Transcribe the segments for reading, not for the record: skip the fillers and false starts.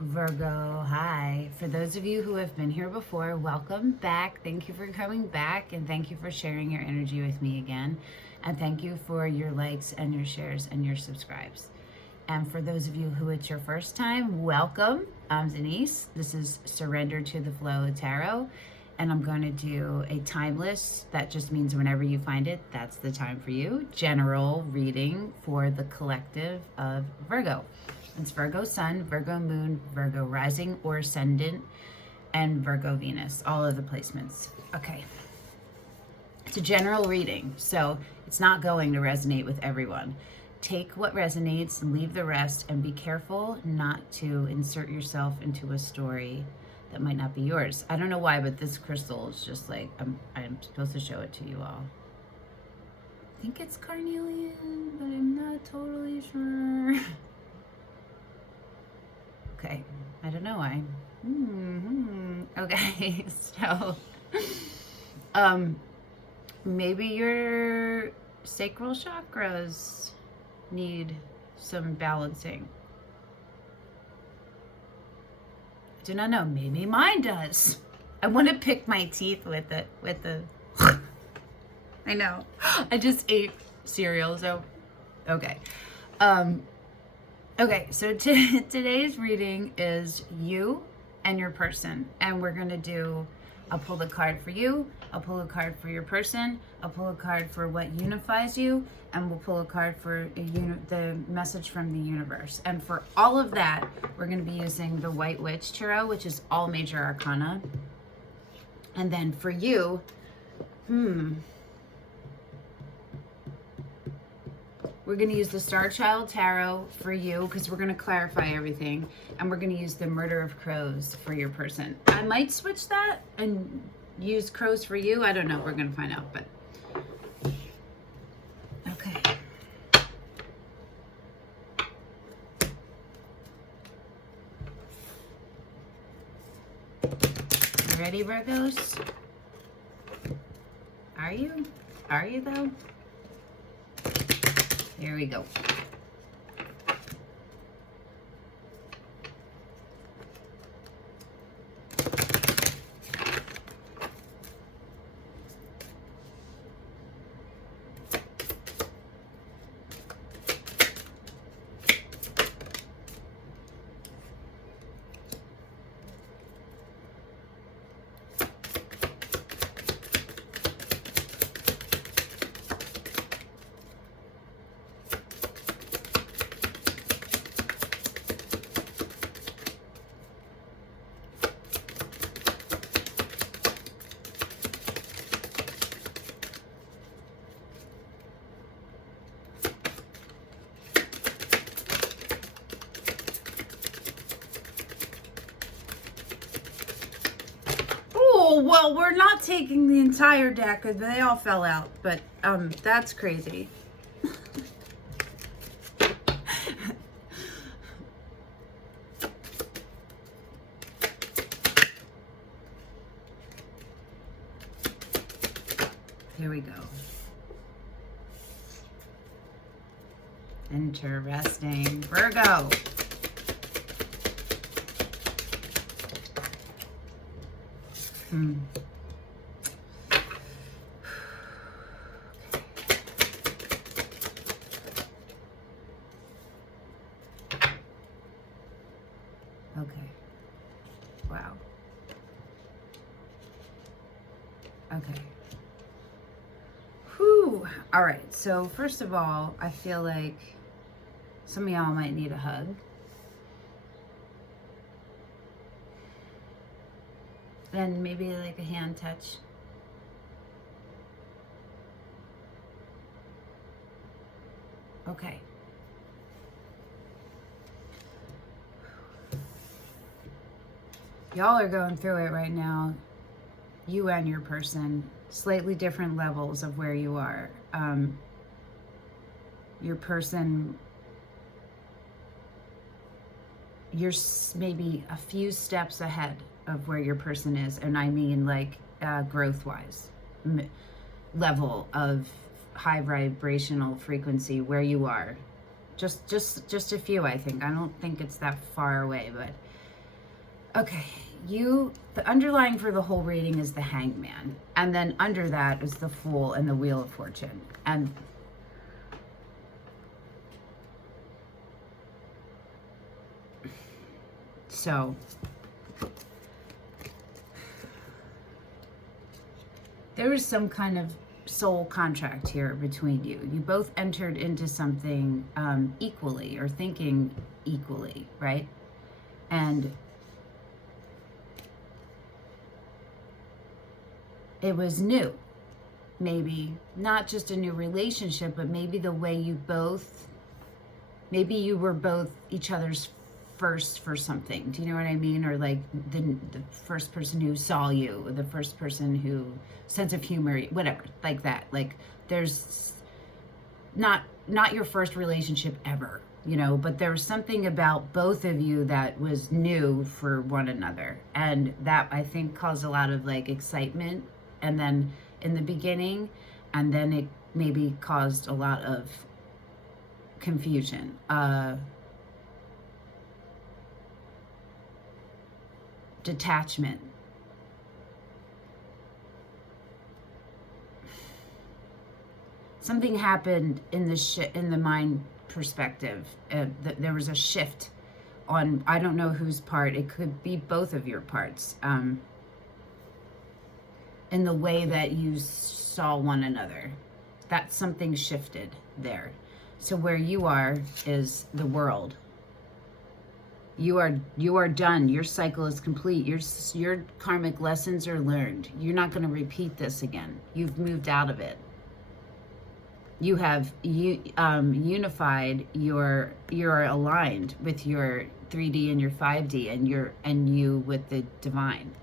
Virgo, hi. For those of you who have been here before, welcome back. Thank you for coming back, and thank you for sharing your energy with me again. And thank you for your likes and your shares and your subscribes. And for those of you who it's your first time, welcome. I'm Denise. This is Surrender to the Flow Tarot. And I'm going to do a timeless, that just means whenever you find it, that's the time for you, general reading for the collective of Virgo. It's Virgo Sun, Virgo Moon, Virgo Rising or Ascendant, and Virgo Venus, all of the placements. Okay. It's a general reading, so it's not going to resonate with everyone. Take what resonates and leave the rest, and be careful not to insert yourself into a story that might not be yours. I don't know why, but this crystal is just like, I'm supposed to show it to you all. I think it's carnelian, but I'm not totally sure. Okay, I don't know why. Okay, so maybe your sacral chakras need some balancing. I do not know. Maybe mine does. I want to pick my teeth with the. I know. I just ate cereal, so okay. Okay, so today's reading is you and your person, and we're going to do, I'll pull the card for you, I'll pull a card for your person, I'll pull a card for what unifies you, and we'll pull a card for the message from the universe. And for all of that, we're going to be using the White Witch Tarot, which is all major arcana. And then for you, we're going to use the Starchild Tarot for you because we're going to clarify everything. And we're going to use the Murder of Crows for your person. I might switch that and use crows for you. I don't know. We're going to find out. But okay. You ready, Virgos? Are you? Are you, though? Here we go. Well, we're not taking the entire deck because they all fell out, but that's crazy. Here we go. Interesting. Virgo. Okay. Wow. Okay. Whew. All right. So first of all, I feel like some of y'all might need a hug. And maybe like a hand touch. Okay. Y'all are going through it right now. You and your person, slightly different levels of where you are. Your person, you're maybe a few steps ahead of where your person is, and I mean like growth-wise, level of high vibrational frequency where you are. Just a few, I think. I don't think it's that far away, but Okay, the underlying for the whole reading is the Hangman, and then under that is the Fool and the Wheel of Fortune. And so there is some kind of soul contract here between you. You both entered into something equally, or thinking equally, right? And it was new. Maybe not just a new relationship, but maybe the way you both, maybe you were both each other's first for something. Do you know what I mean? Or like the first person who saw you, or the first person who, sense of humor, whatever, like that. Like there's not your first relationship ever, you know, but there was something about both of you that was new for one another. And that, I think, caused a lot of like excitement, and then in the beginning, and then it maybe caused a lot of confusion. Detachment. Something happened in the mind perspective. There was a shift on, I don't know whose part, it could be both of your parts, in the way that you saw one another. That something shifted there. So where you are is the world. You are done. Your cycle is complete. Your karmic lessons are learned. You're not going to repeat this again. You've moved out of it. You have unified you're aligned with your 3D and your 5D, and you with the divine.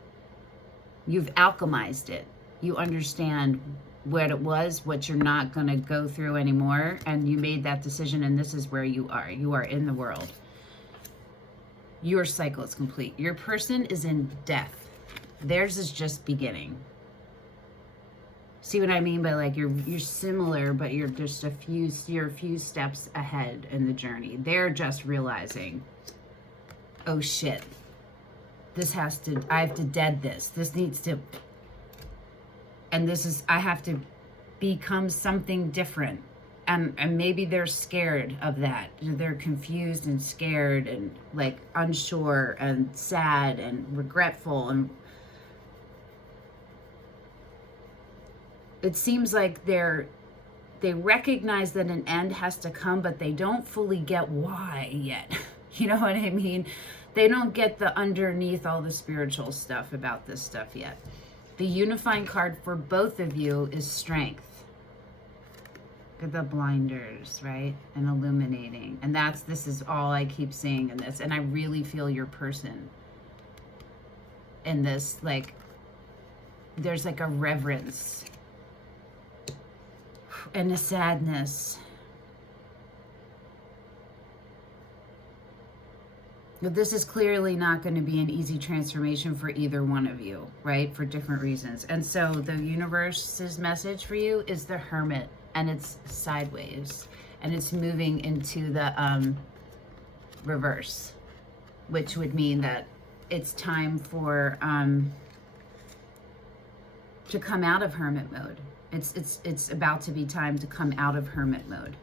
You've alchemized it. You understand what it was, what you're not going to go through anymore, and you made that decision, and this is where you are. You are in the world. Your cycle is complete. Your person is in death. Theirs is just beginning. See what I mean by like you're similar, but you're just a few steps ahead in the journey. They're just realizing, oh shit, I have to dead this. This needs to, and I have to become something different. And maybe they're scared of that. They're confused and scared and like unsure and sad and regretful, and it seems like they recognize that an end has to come, but they don't fully get why yet. You know what I mean? They don't get the underneath all the spiritual stuff about this stuff yet. The unifying card for both of you is strength. Look at the blinders, right? And illuminating. And this is all I keep seeing in this. And I really feel your person in this. Like, there's like a reverence and a sadness. But this is clearly not going to be an easy transformation for either one of you, right? For different reasons. And so the universe's message for you is the Hermit, and it's sideways, and it's moving into the reverse, which would mean that it's time for to come out of hermit mode. It's about to be time to come out of hermit mode.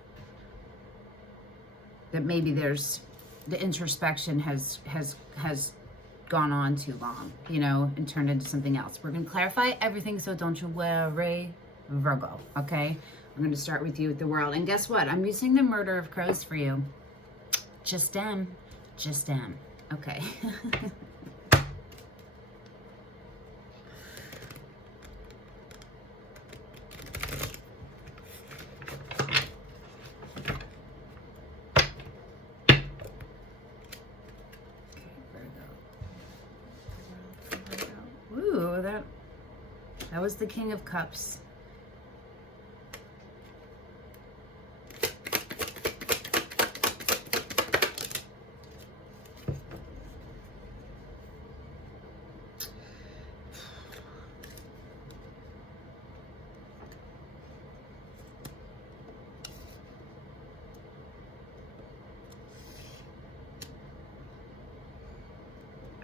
That maybe the introspection has gone on too long, you know, and turned into something else. We're going to clarify everything, so don't you worry, Virgo, okay? I'm going to start with you with the world. And guess what? I'm using the Murder of Crows for you. Just am. Okay. Ooh, that was the King of Cups.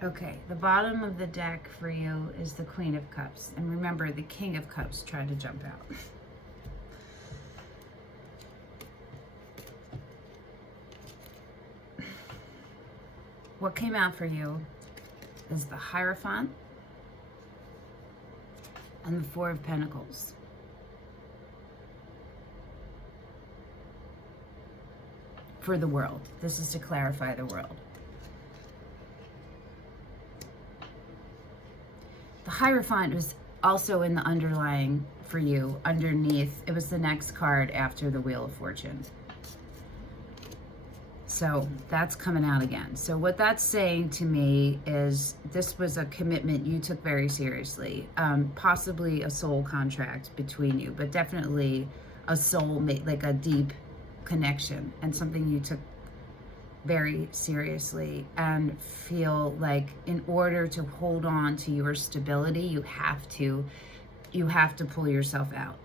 Okay, the bottom of the deck for you is the Queen of Cups. And remember, the King of Cups tried to jump out. What came out for you is the Hierophant and the Four of Pentacles. For the world. This is to clarify the world. The Hierophant was also in the underlying for you, underneath. It was the next card after the Wheel of Fortune. So that's coming out again. So what that's saying to me is this was a commitment you took very seriously. Possibly a soul contract between you, but definitely a soulmate, like a deep connection, and something you took very seriously, and feel like in order to hold on to your stability, you have to pull yourself out.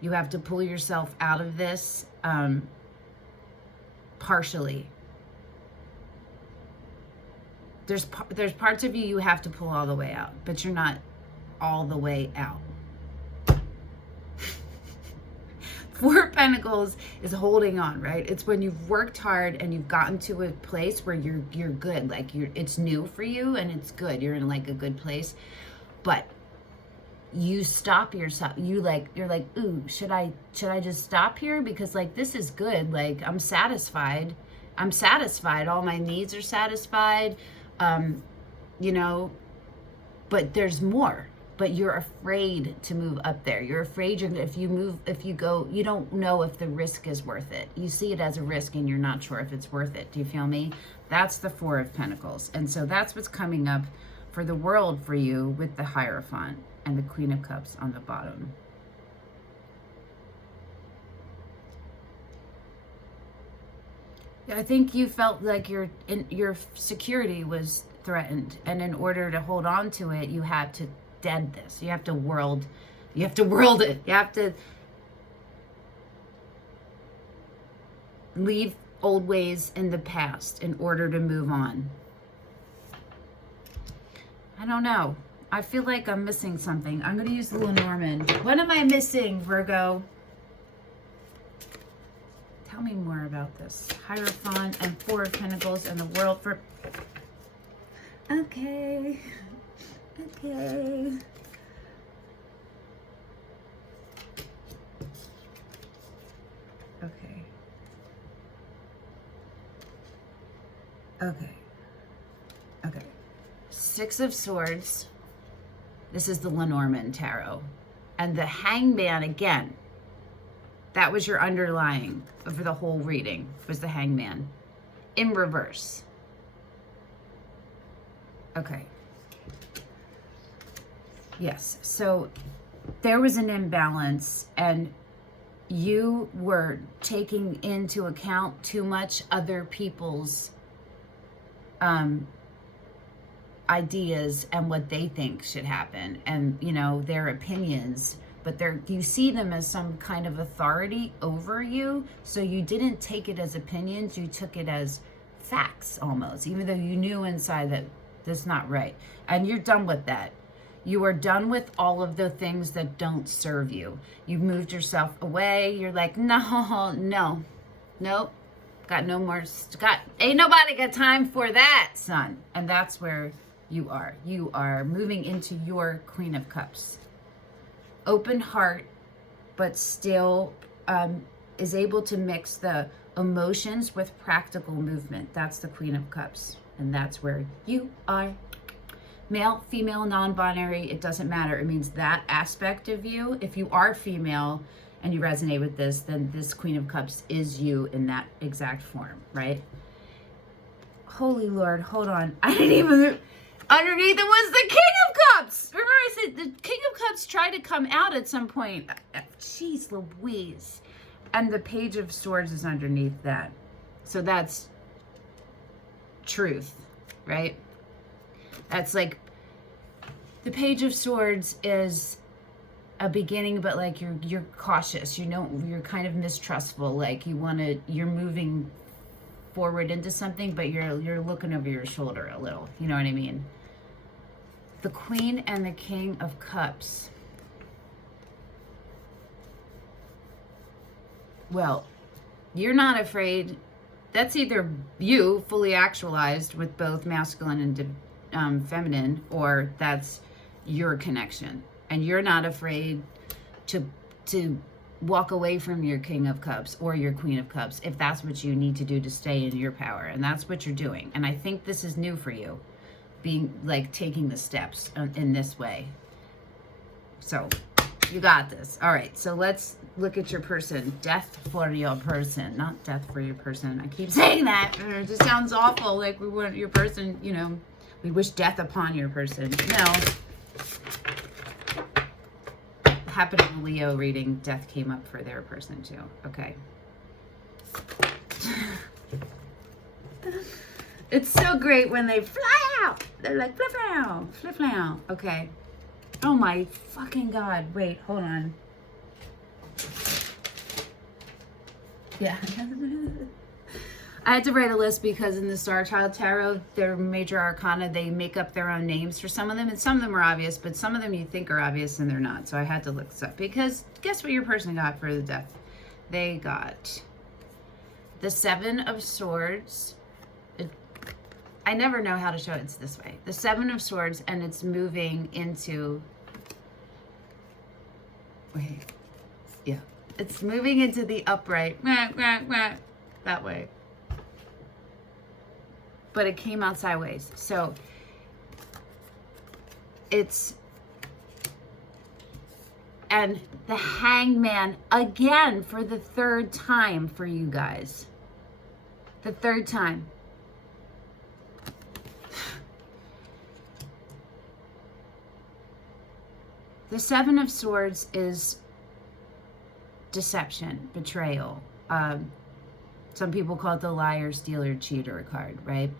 You have to pull yourself out of this partially. There's parts of you have to pull all the way out, but you're not all the way out. Four of Pentacles is holding on, right? It's when you've worked hard and you've gotten to a place where you're good, like it's new for you and it's good. You're in like a good place, but you stop yourself. You're like, ooh, should I just stop here? Because like, this is good. Like, I'm satisfied. All my needs are satisfied. You know, but there's more. But you're afraid to move up there. You're afraid if you go, you don't know if the risk is worth it. You see it as a risk and you're not sure if it's worth it. Do you feel me? That's the Four of Pentacles. And so that's what's coming up for the world for you with the Hierophant and the Queen of Cups on the bottom. I think you felt like your security was threatened. And in order to hold on to it, you had to dead this. You have to world it. You have to leave old ways in the past in order to move on. I don't know. I feel like I'm missing something. I'm going to use the Lenormand. What am I missing, Virgo? Tell me more about this. Hierophant and Four of Pentacles and the world for... Okay. Okay. Okay. Okay. Okay. Six of Swords. This is the Lenormand Tarot. And the Hangman again. That was your underlying for the whole reading, was the Hangman. In reverse. Okay. Yes, so there was an imbalance and you were taking into account too much other people's ideas and what they think should happen, and you know, their opinions, but you see them as some kind of authority over you, so you didn't take it as opinions, you took it as facts almost, even though you knew inside that that's not right. And you're done with that. You are done with all of the things that don't serve you. You've moved yourself away. You're like, no, nope. Got no more, ain't nobody got time for that, son. And that's where you are. You are moving into your Queen of Cups. Open heart, but still is able to mix the emotions with practical movement. That's the Queen of Cups. And that's where you are. Male, female, non-binary, it doesn't matter. It means that aspect of you. If you are female and you resonate with this, then this Queen of Cups is you in that exact form, right? Holy Lord, hold on. I didn't even... Underneath it was the King of Cups. Remember I said the King of Cups tried to come out at some point. Jeez Louise. And the Page of Swords is underneath that. So that's truth, right? That's like, the Page of Swords is a beginning, but like you're cautious. You're kind of mistrustful. Like you're moving forward into something, but you're looking over your shoulder a little. You know what I mean? The Queen and the King of Cups. Well, you're not afraid. That's either you fully actualized with both masculine and feminine, or that's your connection. And you're not afraid to walk away from your King of Cups or your Queen of Cups if that's what you need to do to stay in your power. And that's what you're doing. And I think this is new for you, being like taking the steps in this way. So you got this. All right, so let's look at your person. Death for your person, not death for your person. I keep saying that. It just sounds awful, like we want your person, you know, we wish death upon your person. No. Happened in the Leo reading, death came up for their person too. Okay. It's so great when they fly out. They're like, flip out, flip out. Okay. Oh my fucking God. Wait, hold on. Yeah. I had to write a list because in the Starchild Tarot, their major arcana, they make up their own names for some of them. And some of them are obvious, but some of them you think are obvious and they're not. So I had to look this up because guess what your person got for the death? They got the Seven of Swords. I never know how to show it. It's this way. The Seven of Swords, and it's moving into... Wait. Yeah. It's moving into the upright. That way. But it came out sideways. So it's... And the Hangman, again, for the third time for you guys. The third time. The Seven of Swords is deception, betrayal. Some people call it the liar, stealer, cheater card, right?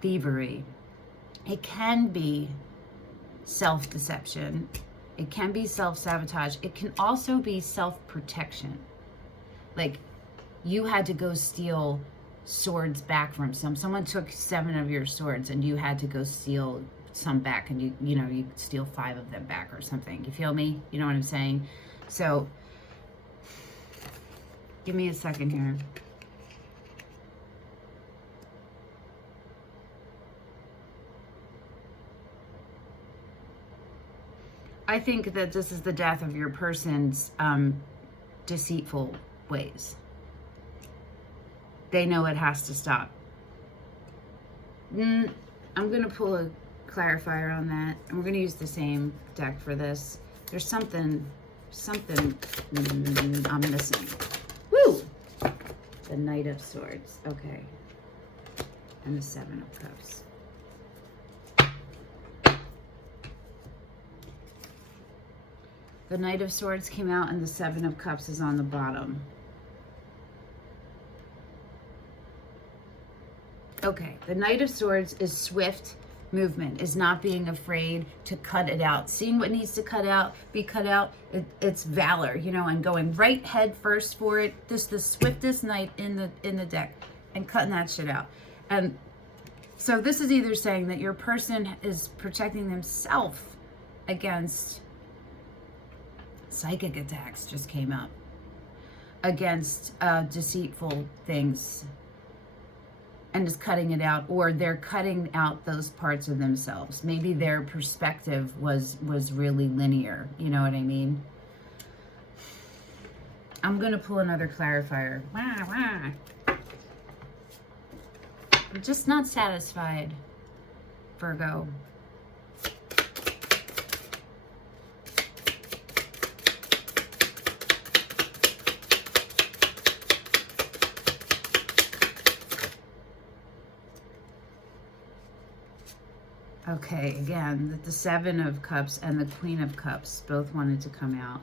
Thievery. It can be self-deception. It can be self-sabotage. It can also be self-protection. Like, you had to go steal swords back from someone took 7 of your swords and you had to go steal some back, and you steal 5 of them back or something. You feel me? You know what I'm saying? So give me a second here. I think that this is the death of your person's deceitful ways. They know it has to stop. I'm going to pull a clarifier on that, and we're going to use the same deck for this. There's something I'm missing. Woo! The Knight of Swords. Okay. And the Seven of Cups. The Knight of Swords came out, and the Seven of Cups is on the bottom. Okay, the Knight of Swords is swift movement, is not being afraid to cut it out. Seeing what needs to be cut out. It's valor, and going right head first for it. This the swiftest knight in the deck, and cutting that shit out. And so this is either saying that your person is protecting themselves against psychic attacks, just came up, against deceitful things, and is cutting it out, or they're cutting out those parts of themselves. Maybe their perspective was really linear. You know what I mean? I'm gonna pull another clarifier. I'm just not satisfied, Virgo. Okay, again, the Seven of Cups and the Queen of Cups both wanted to come out.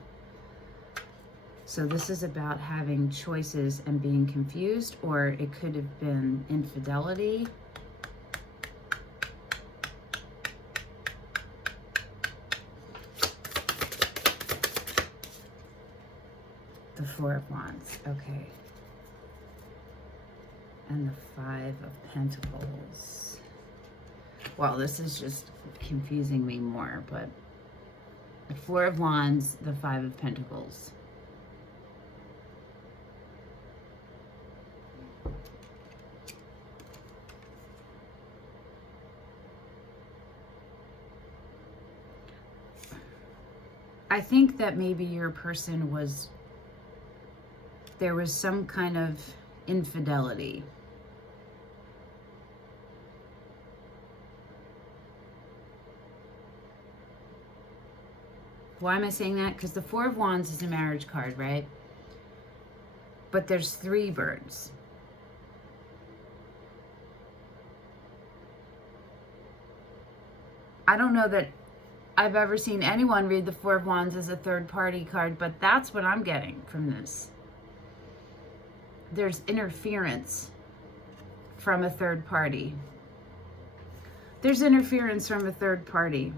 So this is about having choices and being confused, or it could have been infidelity. The Four of Wands, okay. and the Five of Pentacles. Well, this is just confusing me more, but the Four of Wands, the Five of Pentacles. I think that maybe your person was, there was some kind of infidelity. Why am I saying that? Because the Four of Wands is a marriage card, right? But there's three birds. I don't know that I've ever seen anyone read the Four of Wands as a third party card, but that's what I'm getting from this. There's interference from a third party. There's interference from a third party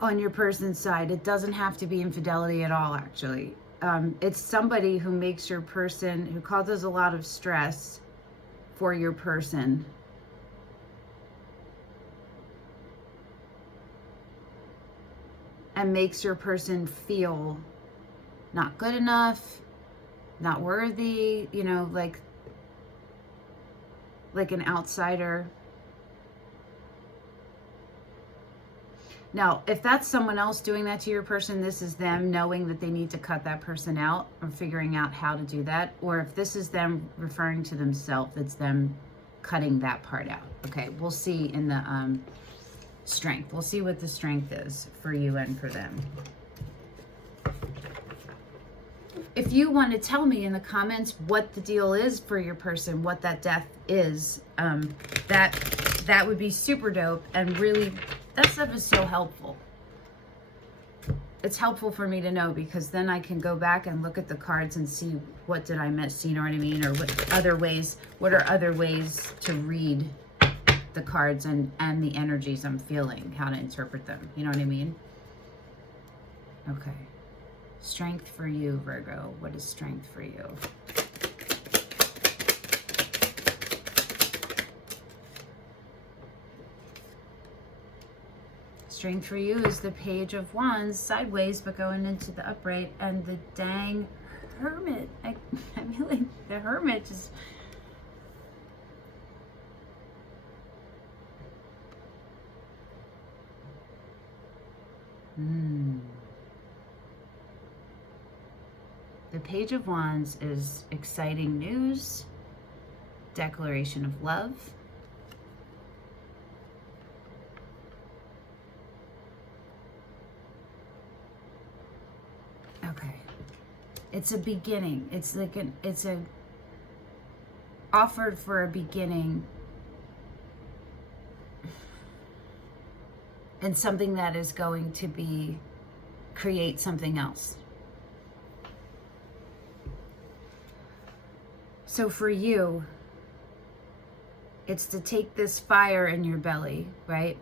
on your person's side. It doesn't have to be infidelity at all, actually. It's somebody who makes your person, who causes a lot of stress for your person. And makes your person feel not good enough, not worthy, you know, like an outsider. Now, if that's someone else doing that to your person, this is them knowing that they need to cut that person out or figuring out how to do that. Or if this is them referring to themselves, it's them cutting that part out. Okay, we'll see in the strength. We'll see what the strength is for you and for them. If you want to tell me in the comments what the deal is for your person, what that death is, that would be super dope, and really that stuff is so helpful. It's helpful for me to know, because then I can go back and look at the cards and see what did I miss, you know what I mean? Or what are other ways to read the cards and the energies I'm feeling, how to interpret them. You know what I mean? Okay. Strength for you, Virgo. What is strength for you? Strength for you is the Page of Wands, sideways, but going into the upright, and the dang Hermit. I feel like the Hermit just... The Page of Wands is exciting news, declaration of love. Okay. It's a beginning. It's like it's a offered for a beginning. And something that is going to create something else. So for you, it's to take this fire in your belly, right?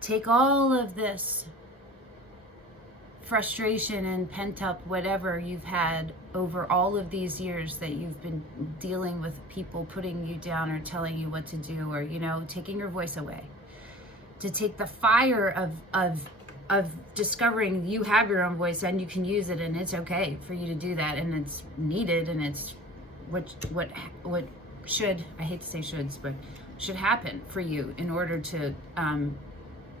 Take all of this frustration and pent up whatever you've had over all of these years that you've been dealing with people putting you down or telling you what to do, or, you know, taking your voice away. To take the fire of discovering you have your own voice and you can use it, and it's okay for you to do that, and it's needed, and it's what should, I hate to say shoulds, but should happen for you in order to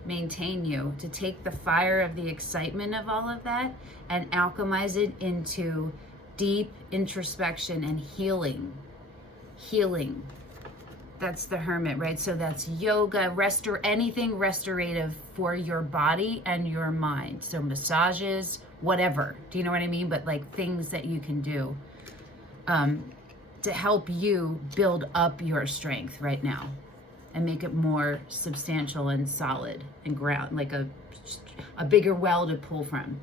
maintain you, to take the fire of the excitement of all of that and alchemize it into deep introspection and healing. That's the Hermit, right? So that's yoga, anything restorative for your body and your mind. So massages, whatever. Do you know what I mean? But like things that you can do to help you build up your strength right now and make it more substantial and solid and ground, like a bigger well to pull from.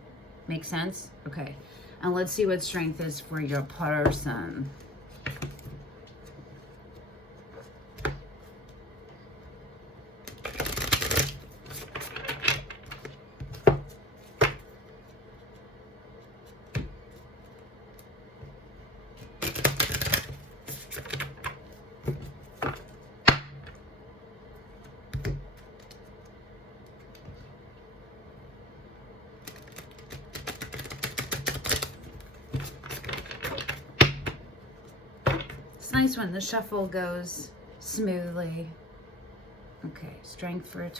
Make sense? Okay. And let's see what strength is for your person. It's nice when the shuffle goes smoothly. Okay, strength for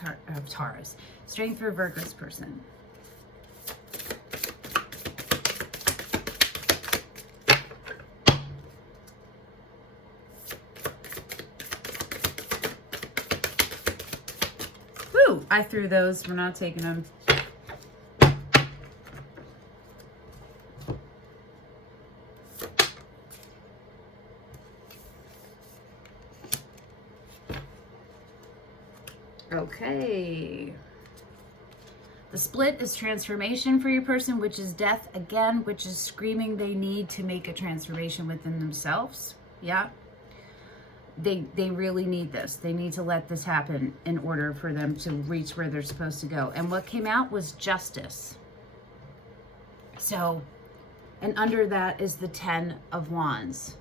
Taurus. Strength for Virgo's person. Woo! I threw those. We're not taking them. Okay. The split is transformation for your person, which is death again, which is screaming they need to make a transformation within themselves. Yeah. They really need this. They need to let this happen in order for them to reach where they're supposed to go. And what came out was justice. So, and under that is the 10 of Wands.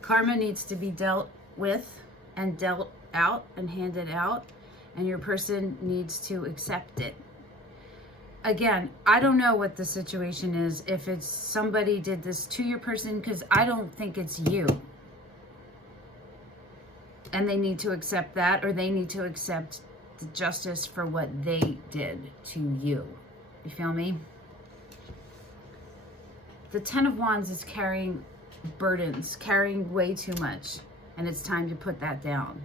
Karma needs to be dealt with and dealt out and handed out, and your person needs to accept it. Again, I don't know what the situation is, if it's somebody did this to your person, because I don't think it's you. And they need to accept that, or they need to accept the justice for what they did to you. You feel me? The 10 of Wands is carrying burdens, carrying way too much, and it's time to put that down.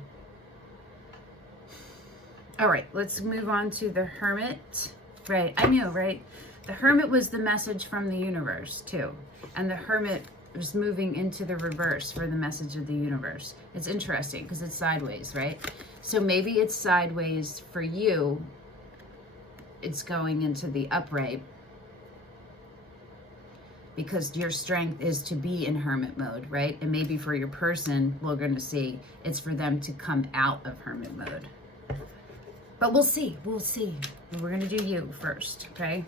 All right, let's move on to the Hermit. Right, I knew, right? The Hermit was the message from the universe too, and the Hermit was moving into the reverse for the message of the universe. It's interesting because it's sideways, right? So maybe it's sideways for you. It's going into the upright, because your strength is to be in hermit mode, right? And maybe for your person, we're going to see it's for them to come out of hermit mode. But we'll see. We'll see. We're going to do you first, okay?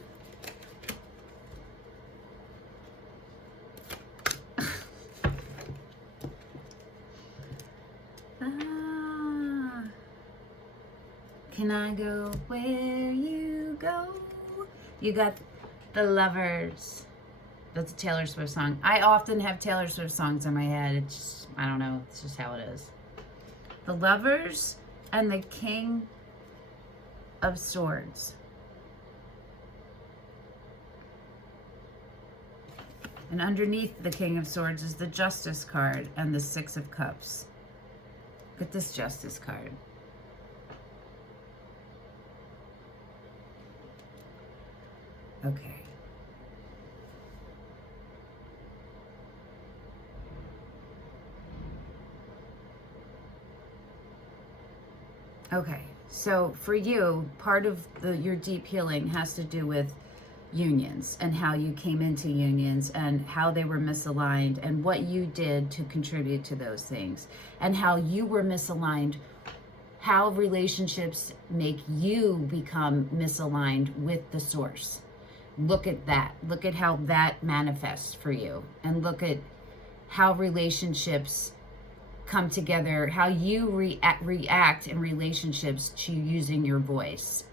Can I go where you go? You got the Lovers. That's a Taylor Swift song. I often have Taylor Swift songs in my head. It's just, I don't know. It's just how it is. The Lovers and the King of Swords. And underneath the King of Swords is the Justice card and the Six of Cups. Look at this Justice card. Okay. Okay, so for you, part of your deep healing has to do with unions and how you came into unions and how they were misaligned and what you did to contribute to those things and how you were misaligned, how relationships make you become misaligned with the source. Look at that. Look at how that manifests for you, and look at how relationships come together, how you react in relationships to using your voice,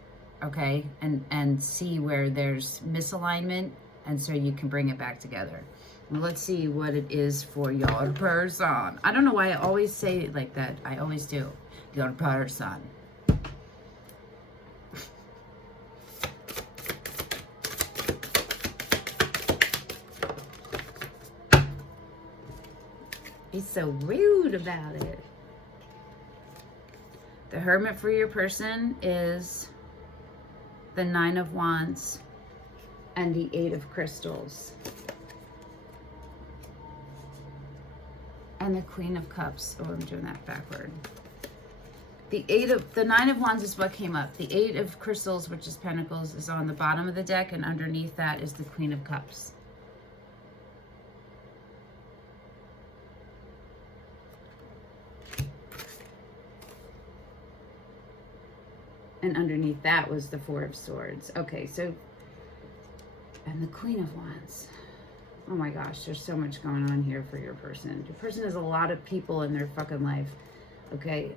okay? And see where there's misalignment, and so you can bring it back together. Well, let's see what it is for your person. I don't know why I always say it like that. I always do. Your person. He's so rude about it. The Hermit for your person is the Nine of Wands and the Eight of Crystals. And the Queen of Cups. Oh, I'm doing that backward. The Nine of Wands is what came up. The Eight of Crystals, which is Pentacles, is on the bottom of the deck, and underneath that is the Queen of Cups. And underneath that was the Four of Swords. Okay, so, and the Queen of Wands. Oh my gosh, there's so much going on here for your person. Your person has a lot of people in their fucking life. Okay,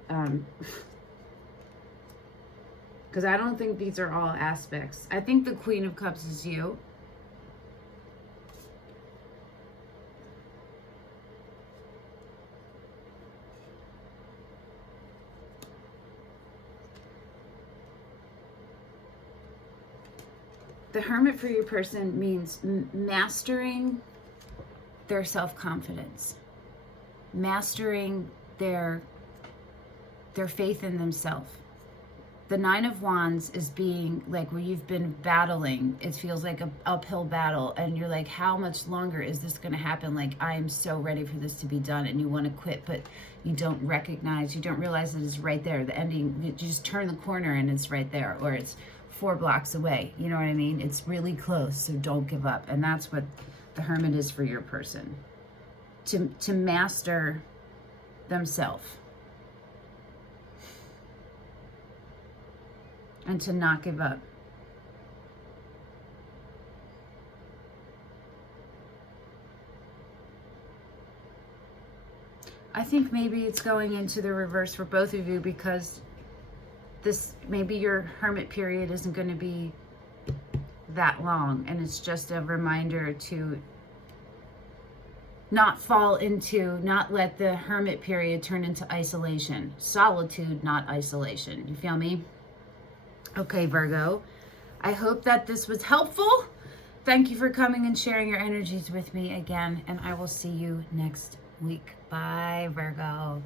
because I don't think these are all aspects. I think the Queen of Cups is you. The Hermit for your person means mastering their self-confidence, mastering their faith in themselves. The Nine of Wands is being like where you've been battling. It feels like an uphill battle, and you're like, how much longer is this going to happen? Like, I am so ready for this to be done, and you want to quit, but you don't realize that it's right there. The ending, you just turn the corner and it's right there, or it's 4 blocks away. You know what I mean? It's really close, so don't give up. And that's what the Hermit is for your person. To master themselves. And to not give up. I think maybe it's going into the reverse for both of you, because maybe your hermit period isn't going to be that long, and it's just a reminder to not let the hermit period turn into isolation. Solitude, not isolation. You feel me? Okay, Virgo, I hope that this was helpful. Thank you for coming and sharing your energies with me again, and I will see you next week. Bye, Virgo.